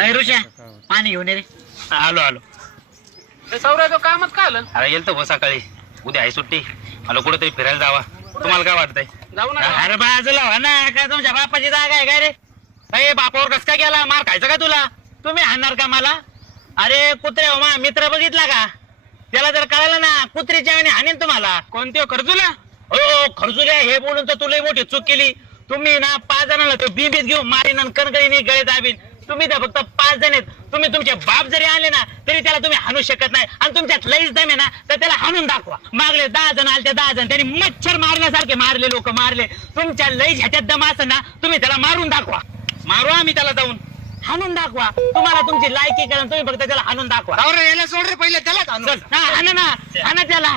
अरे ऋषा पाणी घेऊन ये रे. आलो आलो. सौरा तो कामच का आलं? अरे येईल तर सकाळी. उद्या आहे सुट्टी. आलो कुठेतरी फिरायला जावा. तुम्हाला काय वाटतंय? जाऊ ना. अरे बाजूला हो ना, काय तुमच्या बापाची जागा आहे काय रे? अरे बापावर कस काय गेला? मार खायचं का तुला? तुम्ही हाणणार का मला? अरे कुत्रे हो मा मित्र बघितला का? त्याला जर कळालं ना कुत्रीच्या वेळी हाणेन तुम्हाला. कोणते खर्जुला? हो खर्जुल्या हे बोलून तर तुला मोठी चूक केली. तुम्ही ना 5 जणांना तो बिंबीत घेऊन मारीन आणि कणकणीने गळे दाबीन. तुम्ही तर फक्त 5 जण आहेत. तुम्ही तुमचे बाप जरी आले ना तरी त्याला तुम्ही हाणू शकत नाही. आणि तुमच्यात लईच दम आहे ना तर त्याला हाणून दाखवा. मागले 10 जण आले, 10 जण त्यांनी मच्छर मारण्यासारखे मारले, लोक मारले. तुमच्या लईच ह्याच्यात दम असं ना तुम्ही त्याला मारून दाखवा. मारू आम्ही त्याला जाऊन हाणून दाखवा. तुम्हाला तुमची लायकी करा, तुम्ही फक्त त्याला हाणून दाखवा. याला सोड रे पहिले त्यालाच आणू. चल हा हाणा ना, हाणा त्याला.